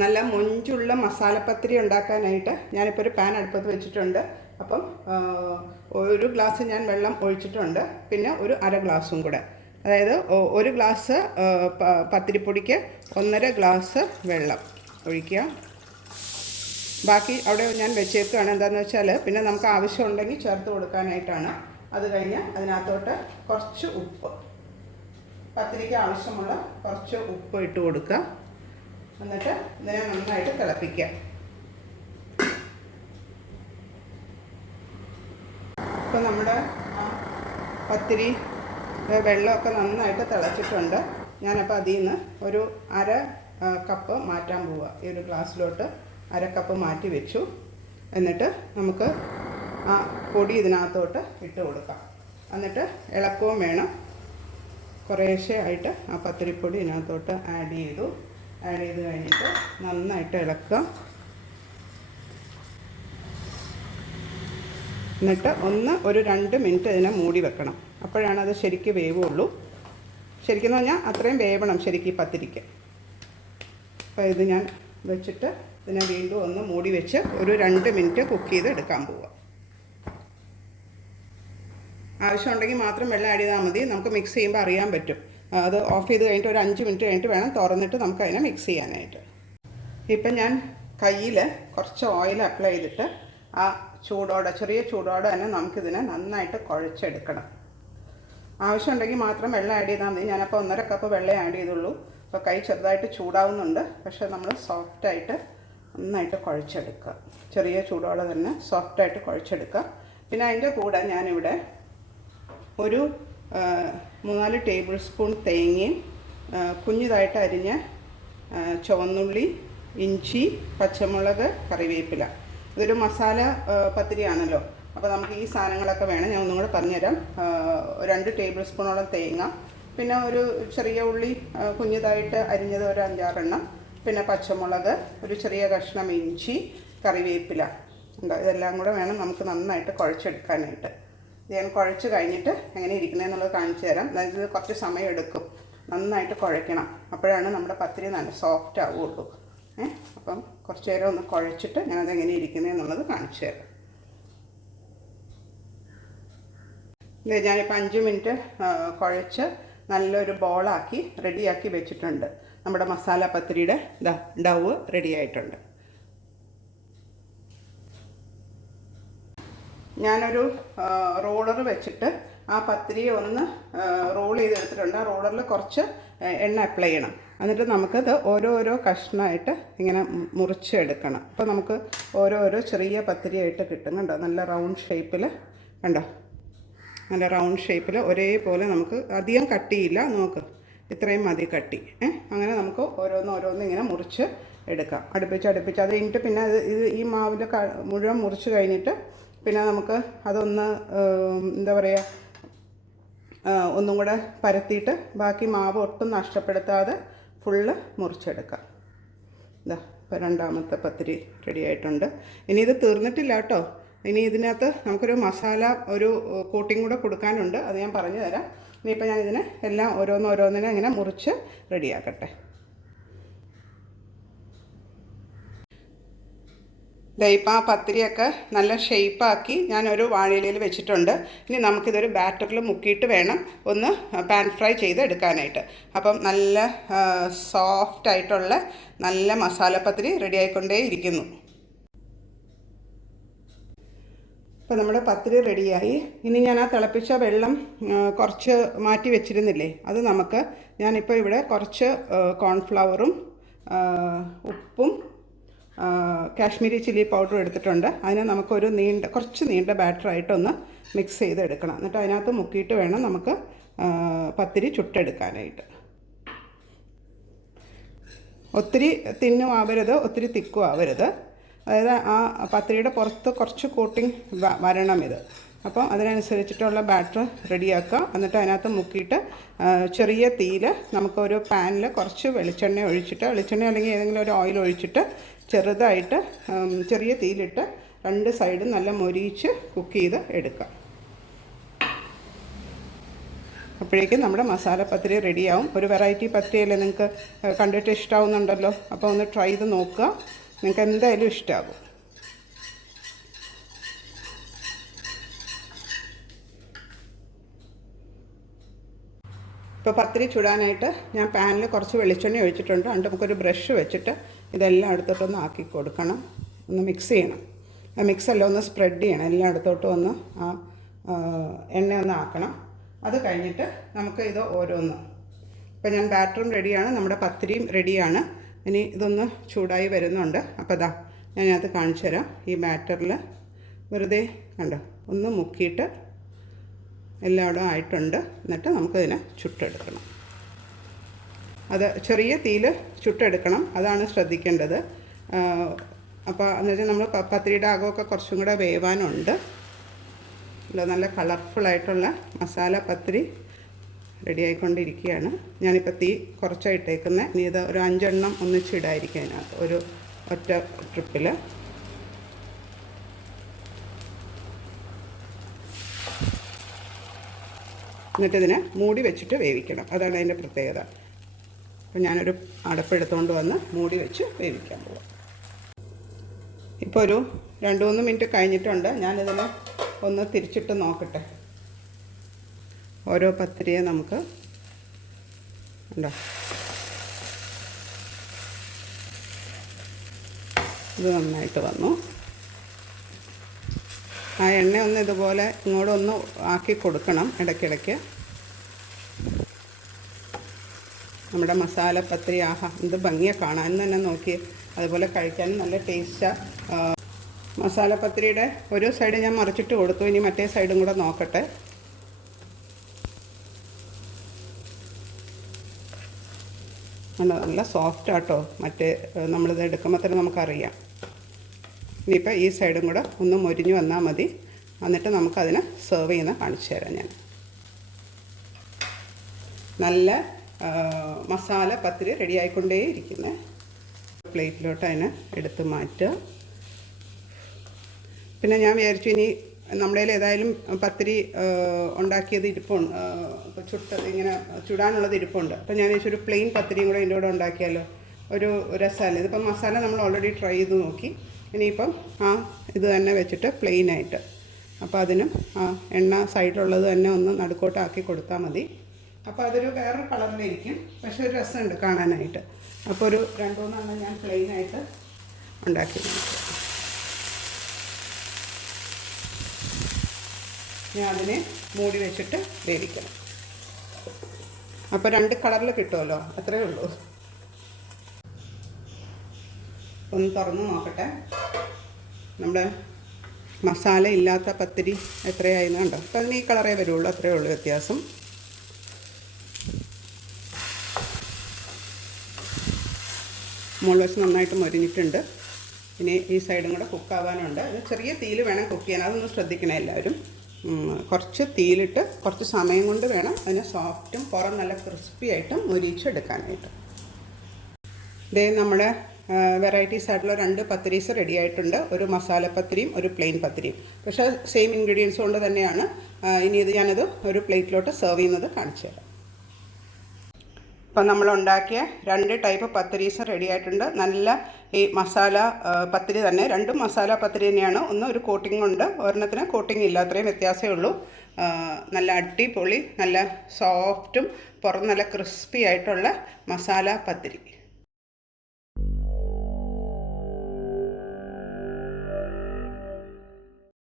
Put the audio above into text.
നല്ല മൊഞ്ചുള്ള മസാലപ്പത്തിരി ഉണ്ടാക്കാനായിട്ട് ഞാനിപ്പോൾ ഒരു പാൻ അടുപ്പത്ത് വെച്ചിട്ടുണ്ട്. അപ്പം ഒരു ഗ്ലാസ് ഞാൻ വെള്ളം ഒഴിച്ചിട്ടുണ്ട്, പിന്നെ ഒരു അര ഗ്ലാസും കൂടെ, അതായത് ഒരു ഗ്ലാസ് പത്തിരിപ്പൊടിക്ക് 1.5 ഗ്ലാസ് വെള്ളം ഒഴിക്കുക. ബാക്കി അവിടെ ഞാൻ വെച്ചേക്കുകയാണ്. എന്താണെന്ന് വെച്ചാൽ പിന്നെ നമുക്ക് ആവശ്യമുണ്ടെങ്കിൽ ചേർത്ത് കൊടുക്കാനായിട്ടാണ്. അത് കഴിഞ്ഞ് അതിനകത്തോട്ട് കുറച്ച് ഉപ്പ്, പത്തിരിക്ക് ആവശ്യമുള്ള കുറച്ച് ഉപ്പ് ഇട്ട് കൊടുക്കുക. എന്നിട്ട് ഇതിനെ നന്നായിട്ട് തിളപ്പിക്കുക. ഇപ്പോൾ നമ്മുടെ പത്തിരി വെള്ളമൊക്കെ നന്നായിട്ട് തിളച്ചിട്ടുണ്ട്. ഞാനപ്പോൾ അതിൽ നിന്ന് ഒരു അര കപ്പ് മാറ്റാൻ പോവുക. ഈ ഒരു ഗ്ലാസ്സിലോട്ട് അര കപ്പ് മാറ്റി വെച്ചു. എന്നിട്ട് നമുക്ക് ആ പൊടി ഇതിനകത്തോട്ട് ഇട്ട് കൊടുക്കാം. എന്നിട്ട് ഇളക്കവും വേണം. കുറേശ്ശെ ആയിട്ട് ആ പത്തിരിപ്പൊടി ഇതിനകത്തോട്ട് ആഡ് ചെയ്ത് കഴിഞ്ഞിട്ട് നന്നായിട്ട് ഇളക്കുക. എന്നിട്ട് ഒരു 2 മിനിറ്റ് ഇതിനെ മൂടി വെക്കണം. അപ്പോഴാണ് അത് ശരിക്കും വേവുള്ളൂ. ശരിക്കും പറഞ്ഞാൽ അത്രയും വേവണം ശരിക്കും പത്തിരിക്ക്. അപ്പോൾ ഇത് ഞാൻ വെച്ചിട്ട് ഇതിനെ വീണ്ടും ഒന്ന് മൂടി വെച്ച് ഒരു 2 മിനിറ്റ് കുക്ക് ചെയ്ത് എടുക്കാൻ പോവുക. ആവശ്യമുണ്ടെങ്കിൽ മാത്രം വെള്ളം ആഡ് ചെയ്താൽ മതി. നമുക്ക് മിക്സ് ചെയ്യുമ്പോൾ അറിയാൻ പറ്റും. അത് ഓഫ് ചെയ്ത് കഴിഞ്ഞിട്ട് ഒരു 5 മിനിറ്റ് കഴിഞ്ഞിട്ട് വേണം തുറന്നിട്ട് നമുക്ക് അതിനെ മിക്സ് ചെയ്യാനായിട്ട്. ഇപ്പം ഞാൻ കയ്യിൽ കുറച്ച് ഓയിൽ അപ്ലൈ ചെയ്തിട്ട് ആ ചെറിയ ചൂടോടെ തന്നെ നമുക്കിതിനെ നന്നായിട്ട് കുഴച്ചെടുക്കണം. ആവശ്യമുണ്ടെങ്കിൽ മാത്രം വെള്ളം ആഡ് ചെയ്താൽ മതി. ഞാനപ്പോൾ 1.5 കപ്പ് വെള്ളം ആഡ് ചെയ്തുള്ളൂ. അപ്പോൾ കൈ ചെറുതായിട്ട് ചൂടാവുന്നുണ്ട്, പക്ഷേ നമ്മൾ സോഫ്റ്റായിട്ട് നന്നായിട്ട് കുഴച്ചെടുക്കുക. ചെറിയ ചൂടോടെ തന്നെ സോഫ്റ്റായിട്ട് കുഴച്ചെടുക്കുക. പിന്നെ അതിൻ്റെ കൂടെ ഞാനിവിടെ ഒരു 3-4 ടേബിൾ സ്പൂൺ തേങ്ങയും കുഞ്ഞിതായിട്ട് അരിഞ്ഞ ചുവന്നുള്ളി, ഇഞ്ചി, പച്ചമുളക്, കറിവേപ്പില. ഇതൊരു മസാല പത്തിരിയാണല്ലോ, അപ്പോൾ നമുക്ക് ഈ സാധനങ്ങളൊക്കെ വേണം. ഞാൻ ഒന്നും കൂടെ പറഞ്ഞുതരാം. 2 ടേബിൾ സ്പൂണോളം തേങ്ങ, പിന്നെ ഒരു ചെറിയ ഉള്ളി കുഞ്ഞിതായിട്ട് അരിഞ്ഞത് ഒരു 5-6 എണ്ണം, പിന്നെ പച്ചമുളക്, ഒരു ചെറിയ കഷ്ണം ഇഞ്ചി, കറിവേപ്പില ഉണ്ട്. ഇതെല്ലാം കൂടെ വേണം നമുക്ക് നന്നായിട്ട് കുഴച്ചെടുക്കാനായിട്ട്. ഞാൻ കുഴച്ച് കഴിഞ്ഞിട്ട് എങ്ങനെ ഇരിക്കണമെന്നുള്ളത് കാണിച്ചു തരാം. അതായത് കുറച്ച് സമയം എടുക്കും, നന്നായിട്ട് കുഴയ്ക്കണം. അപ്പോഴാണ് നമ്മുടെ പത്തിരി നല്ല സോഫ്റ്റ് ആവുള്ളൂ. അപ്പം കുറച്ച് നേരം ഒന്ന് കുഴച്ചിട്ട് ഞാനതെങ്ങനെ ഇരിക്കുന്നതെന്നുള്ളത് കാണിച്ചു തരാം. ഞാനിപ്പോൾ 5 മിനിറ്റ് കുഴച്ച് നല്ലൊരു ബോളാക്കി റെഡിയാക്കി വെച്ചിട്ടുണ്ട്. നമ്മുടെ മസാല പത്തിരിയുടെ ഡവ് റെഡി ആയിട്ടുണ്ട്. ഞാനൊരു റോളർ വെച്ചിട്ട് ആ പത്തിരിയെ ഒന്ന് റോൾ ചെയ്തെടുത്തിട്ടുണ്ട്. ആ റോളറിൽ കുറച്ച് എണ്ണ അപ്ലൈ ചെയ്യണം. എന്നിട്ട് നമുക്കത് ഓരോരോ കഷ്ണമായിട്ട് ഇങ്ങനെ മുറിച്ചെടുക്കണം. അപ്പോൾ നമുക്ക് ഓരോരോ ചെറിയ പത്തിരിയായിട്ട് കിട്ടും. കണ്ടോ, നല്ല റൗണ്ട് ഷേപ്പിൽ, കണ്ടോ, നല്ല റൗണ്ട് ഷേപ്പിൽ ഒരേപോലെ. നമുക്ക് അധികം കട്ടിയില്ല, നോക്ക്, ഇത്രയും മതി കട്ടി. അങ്ങനെ നമുക്ക് ഓരോന്ന് ഇങ്ങനെ മുറിച്ച് എടുക്കാം. അടുപ്പിച്ച് അത് കഴിഞ്ഞിട്ട് പിന്നെ ഇത് ഈ മാവിൽ മുഴുവൻ മുറിച്ച് കഴിഞ്ഞിട്ട് പിന്നെ നമുക്ക് അതൊന്ന് എന്താ പറയുക, ഒന്നും കൂടെ പരത്തിയിട്ട് ബാക്കി മാവ് ഒട്ടും നഷ്ടപ്പെടുത്താതെ ഫുള്ള് മുറിച്ചെടുക്കാം. ഇപ്പോൾ 2ാമത്തെ പത്തിരി റെഡി ആയിട്ടുണ്ട്. ഇനി ഇത് തീർന്നിട്ടില്ല കേട്ടോ. ഇനി ഇതിനകത്ത് നമുക്കൊരു മസാല ഒരു കോട്ടിങ് കൂടെ കൊടുക്കാനുണ്ട്. അത് ഞാൻ പറഞ്ഞു തരാം. ഇനിയിപ്പോൾ ഞാൻ ഇതിനെ എല്ലാം ഓരോന്നിനെ ഇങ്ങനെ മുറിച്ച് റെഡിയാക്കട്ടെ. ഇപ്പം ആ പത്തിരിയൊക്കെ നല്ല ഷേപ്പാക്കി ഞാനൊരു വാഴയിലയിൽ വെച്ചിട്ടുണ്ട്. ഇനി നമുക്കിതൊരു ബാറ്ററിൽ മുക്കിയിട്ട് വേണം ഒന്ന് പാൻ ഫ്രൈ ചെയ്ത് എടുക്കാനായിട്ട്. അപ്പം നല്ല സോഫ്റ്റായിട്ടുള്ള നല്ല മസാലപ്പത്തിരി റെഡി ആയിക്കൊണ്ടേ ഇരിക്കുന്നു. അപ്പോൾ നമ്മുടെ പത്തിരി റെഡിയായി. ഇനി ഞാൻ ആ തിളപ്പിച്ച വെള്ളം കുറച്ച് മാറ്റി വെച്ചിരുന്നില്ലേ, അത് ഞാനിപ്പോൾ ഇവിടെ കുറച്ച് കോൺഫ്ലവറും ഉപ്പും കാശ്മീരി ചില്ലി പൗഡർ എടുത്തിട്ടുണ്ട്. അതിനെ നമുക്കൊരു കുറച്ച് നീണ്ട ബാറ്ററായിട്ടൊന്ന് മിക്സ് ചെയ്തെടുക്കണം. എന്നിട്ട് അതിനകത്ത് മുക്കിയിട്ട് വേണം നമുക്ക് പത്തിരി ചുട്ടെടുക്കാനായിട്ട്. ഒത്തിരി തിന്നും ആവരുത്, ഒത്തിരി തിക്കും ആവരുത്. അതായത് ആ പത്തിരിയുടെ പുറത്ത് കുറച്ച് കോട്ടിങ് വരണം ഇത്. അപ്പം അതിനനുസരിച്ചിട്ടുള്ള ബാറ്റർ റെഡിയാക്കുക. എന്നിട്ട് അതിനകത്ത് മുക്കിയിട്ട് ചെറിയ തീയിൽ നമുക്കൊരു പാനിൽ കുറച്ച് വെളിച്ചെണ്ണ ഒഴിച്ചിട്ട്, വെളിച്ചെണ്ണ അല്ലെങ്കിൽ ഏതെങ്കിലും ഒരു ഓയിൽ ഒഴിച്ചിട്ട് ചെറുതായിട്ട് ചെറിയ തീയിലിട്ട് 2 സൈഡും നല്ല മൊരിയിച്ച് കുക്ക് ചെയ്ത് എടുക്കാം. അപ്പോഴേക്കും നമ്മുടെ മസാല പത്തിരി റെഡിയാവും. ഒരു വെറൈറ്റി പത്തിരിയല്ലേ നിങ്ങൾക്ക് കണ്ടിട്ട് ഇഷ്ടമാവുന്നുണ്ടല്ലോ. അപ്പോൾ ഒന്ന് ട്രൈ ചെയ്ത് നോക്കുക, നിങ്ങൾക്ക് എന്തായാലും ഇഷ്ടമാകും. ഇപ്പോൾ പത്തിരി ചുടാനായിട്ട് ഞാൻ പാനിൽ കുറച്ച് വെളിച്ചെണ്ണ ഒഴിച്ചിട്ടുണ്ട്. എന്നിട്ട് നമുക്കൊരു ബ്രഷ് വെച്ചിട്ട് ഇതെല്ലാം അടുത്തോട്ടൊന്ന് ആക്കി കൊടുക്കണം, ഒന്ന് മിക്സ് ചെയ്യണം. ആ മിക്സെല്ലാം ഒന്ന് സ്പ്രെഡ് ചെയ്യണം, എല്ലാം അടുത്തോട്ടും ഒന്ന് ആ എണ്ണ ഒന്ന് ആക്കണം. അത് കഴിഞ്ഞിട്ട് നമുക്ക് ഇത് ഓരോന്ന്, ഇപ്പോൾ ഞാൻ ബാറ്ററും റെഡിയാണ്, നമ്മുടെ പത്തിരിയും റെഡിയാണ്. ഇനി ഇതൊന്ന് ചൂടായി വരുന്നുണ്ട്. അപ്പോൾ ഇതാ ഞാനത് കാണിച്ചു തരാം. ഈ ബാറ്ററിൽ വെറുതെ കണ്ടോ ഒന്ന് മുക്കിയിട്ട് എല്ലായിടും ആയിട്ടുണ്ട്. എന്നിട്ട് നമുക്കതിനെ ചുട്ടെടുക്കണം. അത് ചെറിയ തീയിൽ ചുട്ടെടുക്കണം, അതാണ് ശ്രദ്ധിക്കേണ്ടത്. അപ്പോൾ എന്നുവെച്ചാൽ നമ്മൾ പത്തിരിയുടെ അകമൊക്കെ കുറച്ചും കൂടെ വേവാനുണ്ട്. നല്ല കളർഫുള്ളായിട്ടുള്ള മസാല പത്തിരി റെഡി ആയിക്കൊണ്ടിരിക്കുകയാണ്. ഞാനിപ്പോൾ തീ കുറച്ചായിട്ടേക്കുന്നത്. ഇനി ഇത് ഒരു 5 എണ്ണം ഒന്നിച്ചിടായിരിക്കും അതിനകത്ത് ഒരു ഒറ്റ ട്രിപ്പിൽ. എന്നിട്ടിതിനെ മൂടി വെച്ചിട്ട് വേവിക്കണം, അതാണ് അതിൻ്റെ പ്രത്യേകത. അപ്പോൾ ഞാനൊരു അടപ്പെടുത്തുകൊണ്ട് വന്ന് മൂടി വെച്ച് വേവിക്കാൻ പോകാം. ഇപ്പോൾ ഒരു 2-3 മിനിറ്റ് കഴിഞ്ഞിട്ടുണ്ട്. ഞാനിതിനെ ഒന്ന് തിരിച്ചിട്ട് നോക്കട്ടെ. ഓരോ പത്തിരിയെ നമുക്ക് ഉണ്ടോ, ഇത് നന്നായിട്ട് വന്നു. ആ എണ്ണ ഒന്ന് ഇതുപോലെ ഇങ്ങോട്ടൊന്ന് ആക്കി കൊടുക്കണം ഇടയ്ക്കിടയ്ക്ക്. നമ്മുടെ മസാല പത്തിരി ആഹാ എന്ത് ഭംഗിയാണ് കാണാൻ തന്നെ, നോക്കി. അതുപോലെ കഴിക്കാനും നല്ല ടേസ്റ്റാണ്. മസാല പത്തിരിയുടെ ഒരു സൈഡ് ഞാൻ മറിച്ചിട്ട് കൊടുത്തു. ഇനി മറ്റേ സൈഡും കൂടെ നോക്കട്ടെ. നല്ല സോഫ്റ്റ് ആട്ടോ, മറ്റേ നമ്മളിത് എടുക്കുമ്പോൾ തന്നെ നമുക്കറിയാം. ഇനിയിപ്പോൾ ഈ സൈഡും കൂടെ ഒന്ന് മൊരിഞ്ഞ് വന്നാൽ മതി. എന്നിട്ട് നമുക്കതിനെ സെർവ് ചെയ്യുന്ന കാണിച്ചു തരാം ഞാൻ. നല്ല മസാല പത്തിരി റെഡി ആയിക്കൊണ്ടേ ഇരിക്കുന്നത്. പ്ലേറ്റിലോട്ട് അതിനെ എടുത്ത് മാറ്റുക. പിന്നെ ഞാൻ വിചാരിച്ചു ഇനി നമ്മുടെ ഏതായാലും പത്തിരി ഉണ്ടാക്കിയത് ഇരിപ്പുണ്ട്, ഇങ്ങനെ ചുടാനുള്ളത് ഇരിപ്പുണ്ട്. അപ്പോൾ ഞാൻ വിചാരിച്ചൊരു പ്ലെയിൻ പത്തിരിയും കൂടെ ഇതിൻ്റെ കൂടെ ഉണ്ടാക്കിയാലോ, ഒരു രസമല്ലേ. ഇതിപ്പം മസാല നമ്മൾ ഓൾറെഡി ട്രൈ ചെയ്ത് നോക്കി. ഇനിയിപ്പം ഇത് തന്നെ വെച്ചിട്ട് പ്ലെയിനായിട്ട്, അപ്പോൾ അതിനും എണ്ണ സൈഡിലുള്ളത് തന്നെ ഒന്ന് നടുക്കോട്ടാക്കി കൊടുത്താൽ മതി. അപ്പോൾ അതൊരു വേറൊരു കളറിലിരിക്കും, പക്ഷേ ഒരു രസമുണ്ട് കാണാനായിട്ട്. അപ്പോൾ ഒരു 2-3 എണ്ണം ഞാൻ പ്ലെയിനായിട്ട് ഉണ്ടാക്കി. ഞാൻ അതിനെ മൂടി വെച്ചിട്ട് വേവിക്കണം. അപ്പോൾ 2 കളറിൽ കിട്ടുമല്ലോ, അത്രയേ ഉള്ളൂ. ഒന്ന് തുറന്ന് നോക്കട്ടെ. നമ്മുടെ മസാല ഇല്ലാത്ത പത്തിരി എത്രയായിരുന്നു കണ്ടോ. അപ്പോൾ അതിന് ഈ കളറേ വരുള്ളൂ, അത്രയേ ഉള്ളൂ വ്യത്യാസം. മുകൾ വശം നന്നായിട്ട് മൊരിഞ്ഞിട്ടുണ്ട്. ഇനി ഈ സൈഡും കൂടെ കുക്കാവാനുണ്ട്. ഇത് ചെറിയ തീയിൽ വേണം കുക്ക് ചെയ്യാൻ, അതൊന്ന് ശ്രദ്ധിക്കണം എല്ലാവരും. കുറച്ച് തീയിലിട്ട് കുറച്ച് സമയം കൊണ്ട് വേണം അതിന് സോഫ്റ്റും പുറം നല്ല ക്രിസ്പി ആയിട്ടും മൊരിച്ചെടുക്കാനായിട്ട്. ഇതേ നമ്മുടെ വെറൈറ്റീസ് ആയിട്ടുള്ള 2 പത്തിരീസ് റെഡി ആയിട്ടുണ്ട്. ഒരു മസാല പത്തിരിയും ഒരു പ്ലെയിൻ പത്തിരിയും, പക്ഷേ സെയിം ഇൻഗ്രീഡിയൻസ് കൊണ്ട് തന്നെയാണ്. ഇനി ഇത് ഞാനത് ഒരു പ്ലേറ്റിലോട്ട് സെർവ് ചെയ്യുന്നത് കാണിച്ചു തരാം. ഇപ്പം നമ്മളുണ്ടാക്കിയ 2 ടൈപ്പ് പത്തിരീസ് റെഡി ആയിട്ടുണ്ട്. നല്ല ഈ മസാല പത്തിരി തന്നെ, 2 മസാല പത്തിരി തന്നെയാണ്. ഒന്ന് ഒരു കോട്ടിംഗ് ഉണ്ട്, ഒരെണ്ണത്തിന് കോട്ടിംഗ് ഇല്ല, അത്രയും വ്യത്യാസമേ ഉള്ളൂ. നല്ല അടിപൊളി, നല്ല സോഫ്റ്റും പുറം നല്ല ക്രിസ്പി ആയിട്ടുള്ള മസാല പത്തിരി.